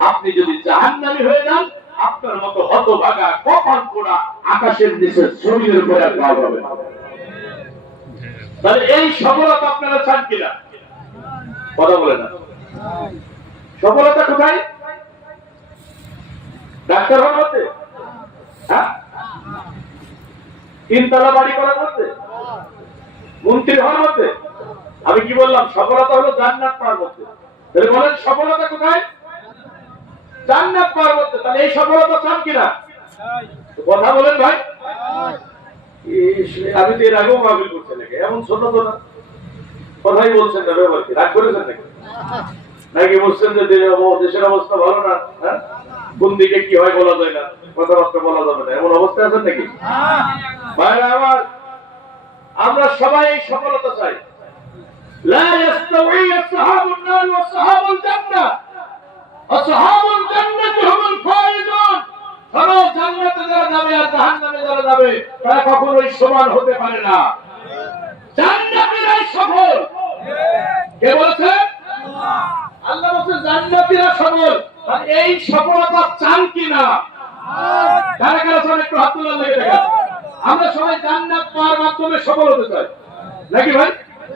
আপনি যদি জাহান্নামী হয়ে যান, আপনার মতো হতভাগা কপাল পোড়া আকাশের নিচে জমিনের উপরে আর পাওয়া যাবে না। তাহলে এই সফলতা আপনারা চান কিনা? কথা বলে না। সফলতা কোথায়? ডাক্তার হওয়ার মধ্যে, হ্যাঁ, তিনতলা বাড়ি করার মধ্যে, মন্ত্রী হওয়ার মধ্যে? আমি কি বললাম? সফলতা হলো জান্নাত পাওয়ার মধ্যে। তাহলে বলেন সফলতা কোথায়? জান্নাত পাওয়ার মধ্যে। তাহলে এই সফলতা চান কিনা? কথা বলেন ভাই। আমি তো এর আগেও মাহফিল করছি নাকি, এমন ছোট তো না, কথাই বলছেন না, ব্যবহার কি রাগ করেছেন নাকি? নাকি বলছেন যে দেশের অবস্থা ভালো না, হ্যাঁ, কোন দিকে কি হয় বলা যায় না, কথাবার্তা বলা যাবে না, এমন অবস্থা আছেন নাকি? ভাইরা আমার, আমরা সবাই এই সফলতা চাই। লা ইস্তাউই আসহাবুন নার ওয়া আসহাবুল জান্নাহ, আসহাবুল জান্নাতি হুমুল ফায়িজুন। যারা জান্নাতে যারা যাবে আর জাহান্নামে যারা যাবে, তারা কখনোই সমান হতে পারে না। জান্নাতীরাই সফল। কে বলেছে? আল্লাহ বলেছেন জান্নাতীরা সফল। আর এই সফলতা চান কিনা? কারা কারা চান একটু হাত তুলে দেখেন। আমরা সবাই জান্নাত পাওয়ার মাধ্যমে সফল হতে চাই নাকি ভাই?